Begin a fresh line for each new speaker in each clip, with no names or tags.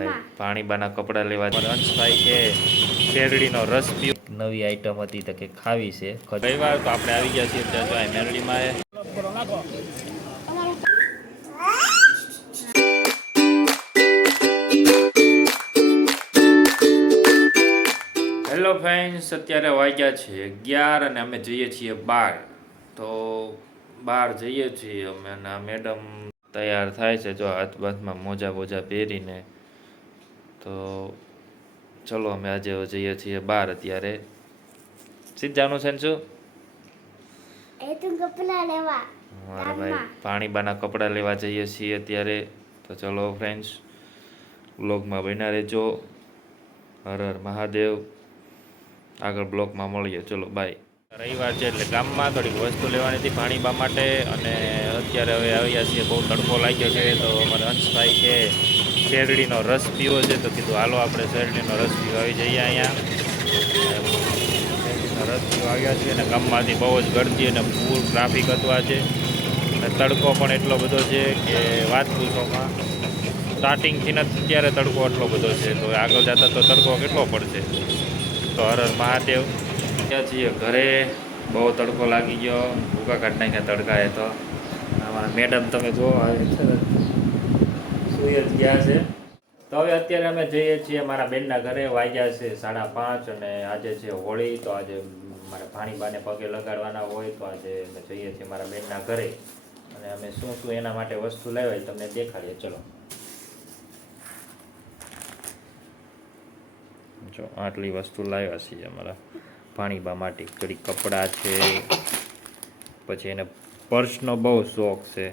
ભાઈ પાણીબાના કપડાં લેવા અંશભાઈ કે શેરડીનો રસ પીવો નવી આઈટમ હતી તો કે ખાવી છે રવિવાર તો આપણે આવી ગયા છીએ ત્યાં તો મેરડીમાં હેલો ફ્રેન્ડ્સ અત્યારે વાગ્યા છે અગિયાર અને અમે જઈએ છીએ બાર. તો બહાર જઈએ છીએ અમે અને મેડમ તૈયાર થાય છે જો હાથ બાથમાં મોજા બોજા પહેરીને તો ચલો અમે આજે જઈએ છીએ બહાર અત્યારે. સીધાનું છે ને શું?
એ તું કપડા લેવા.
મારા ભાઈ પાણીબાના કપડાં લેવા જઈએ છીએ અત્યારે. તો ચલો ફ્રેન્ડ્સ બ્લોગમાં બન્યા રહેજો. હર હર મહાદેવ. આગળ બ્લોગમાં મળીએ. ચલો બાય રવિવાર છે એટલે ગામમાં થોડીક વસ્તુ લેવાની હતી પાણીબા માટે. અને અત્યારે હવે આવ્યા છીએ બહુ તડકો લાગ્યો છે. તો અમારે અંશભાઈ કે શેરડીનો રસ પીવો છે તો કીધું, હાલો, આપણે શેરડીનો રસ પીવા આવી જઈએ અહીંયા. શેરડીનો રસ પીવા આવ્યા છીએ અને ગામમાંથી બહુ જ ગળદી અને પૂર, ટ્રાફિક અથવા છે. અને તડકો પણ એટલો બધો છે કે વાત પૂછોમાં, સ્ટાર્ટિંગથી ને અત્યારે તડકો એટલો બધો છે. તો આગળ જતાં તો તડકો કેટલો પડશે? તો હર હર મહાદેવ. ક્યાં છીએ ઘરે, બહુ તડકો લાગી ગયો. ભૂકા કાઢ નાખ્યા તડકાએ તો. અમારા મેડમ, તમે જો સુઈ જ ગયા છે? તો હવે અત્યારે અમે જઈએ છીએ મારા બેનના ઘરે, વાગ્યા છે સાડા પાંચ અને આજે છે હોળી, તો આજે મારે ભાણીબાને પગે લગાડવાના હોય, તો આજે અમે જઈએ છીએ મારા બેનના ઘરે. અને અમે શું શું એના માટે વસ્તુ લાવી તમને દેખાડીએ. ચલો. જો, આટલી વસ્તુ લાવ્યા છીએ અમારા ભાણીબા માટે. ઘડી કપડાં છે, પછી એને પર્સનો બહુ શોખ છે.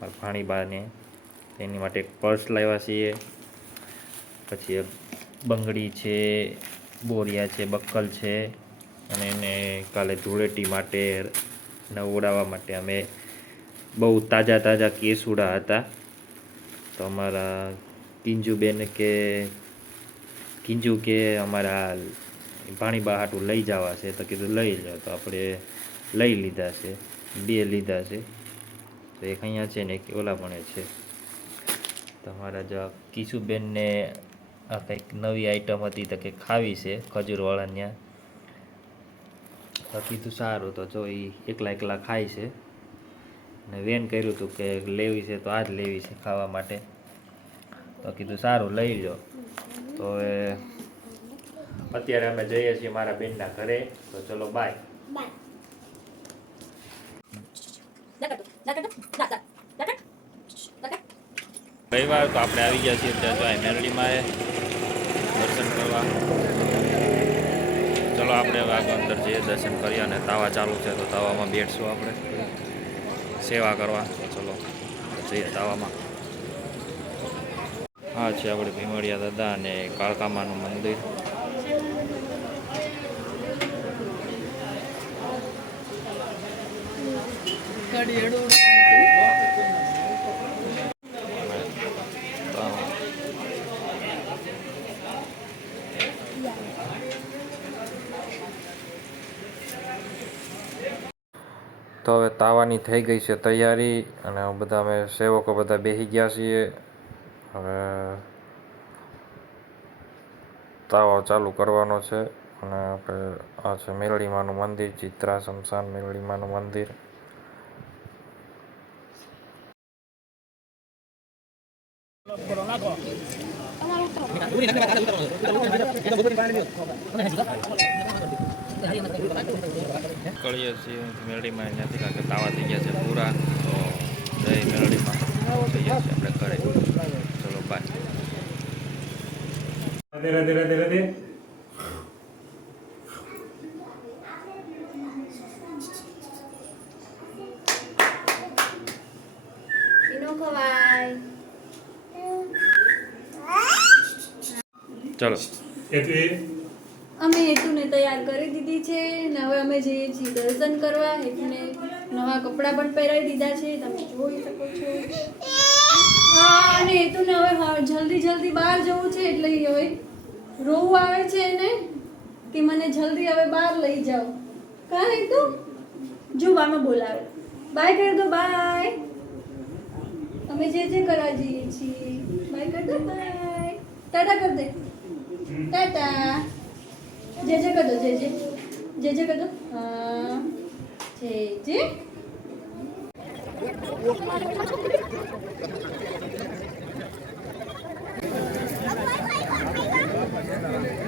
મારા ભાણીબાને એની માટે એક પર્સ લાવ્યા છીએ. પછી બંગડી છે, બોરિયા છે, બક્કલ છે અને એને કાલે ધૂળેટી માટે નવડાવવા માટે અમે બહુ તાજા તાજા કેસુડા હતા. તો અમારા કિંજુબેન કે કિંજુ કે અમારા પાણી બહાટું લઈ જવા છે તો કીધું લઈ જાઓ તો આપણે લઈ લીધા છે, બે લીધા છે. તો એક અહીંયા છે ને એક ઓલા પણ છે. તમારા જો કિશુબેનને આ કંઈક નવી આઈટમ હતી તો કે ખાવી છે ખજૂરવાળા ત્યાં. તો કીધું સારું, તો જો એ એકલા એકલા ખાય છે. ને વેન કર્યું હતું કે લેવી છે તો આ જ લેવી છે ખાવા માટે. તો કીધું સારું, લઈ લો તો અત્યારે અમે જઈએ છીએ મારા બેનના ઘરે. તો ચલો બાય
બાય
રવિવાર તો આપણે આવી ગયા છીએ ત્યાં જો મેરડીમાં દર્શન કરવા. ચલો આપણે હવે આગળ અંદર જઈએ, દર્શન કરીએ અને તાવા ચાલુ છે તો તાવામાં બેઠશું આપણે. સેવા કરવા. ચલો, જઈએ તાવામાં. હા છે આપણે ભીમડિયા દાદા અને કાળકામાનું મંદિર. તાવા. તો હવે તાવાની થઈ ગઈ છે તૈયારી અને બધા અમે સેવકો બધા બેસી ગયા છીએ. હવે તાવો ચાલુ કરવાનો છે અને આપણે આ છે મેલડીમાનું મંદિર, ચિત્રા શમશાન મેલડીમાનું મંદિર. નીકળીએ છીએ મેલડીમાં ત્યાંથી કારણ કે તાવા થઈ ગયા છે પૂરા તો જઈ મેલડીમાં જઈએ છીએ આપણે ઘરે ચલો બાય
રાધે રાધે રાધે રાધે
એનો ખવાય
ચલો.
એટલે
અમે હેતુને તૈયાર કરી દીધી છે ને હવે અમે જઈએ છીએ દર્શન કરવા હેતુને નવા કપડાં પણ પહેરાવી દીધા છે તમે જોઈ શકો છો. હા અને હેતુને હવે હ- જલ્દી જલ્દી બહાર જવું છે એટલે હવે રોવું આવે છે એને કે મને જલ્દી હવે બહાર લઈ જાઓ. કા હેતુ? જો બામાં બોલાવે. બાય કરી દો બાય અમે જે જે કરવા જઈએ છીએ. બાય કરી દો બાય
ટાટા કર દે. 따따 제재 가도 어, 제재. 제재 가도. 아. 제재. 아빠, 아빠, 아빠.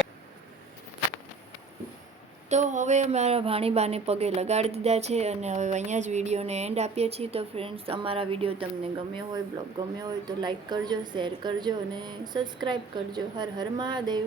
તો હવે અમારા ભાણીબાને પગે લગાડી દીધા છે અને હવે અહીંયા જ વિડીયોને એન્ડ આપીએ છીએ. તો ફ્રેન્ડ્સ અમારા વીડિયો તમને ગમ્યો હોય, બ્લોગ ગમ્યો હોય તો લાઈક કરજો શેર કરજો અને સબસ્ક્રાઈબ કરજો. હર હર મહાદેવ.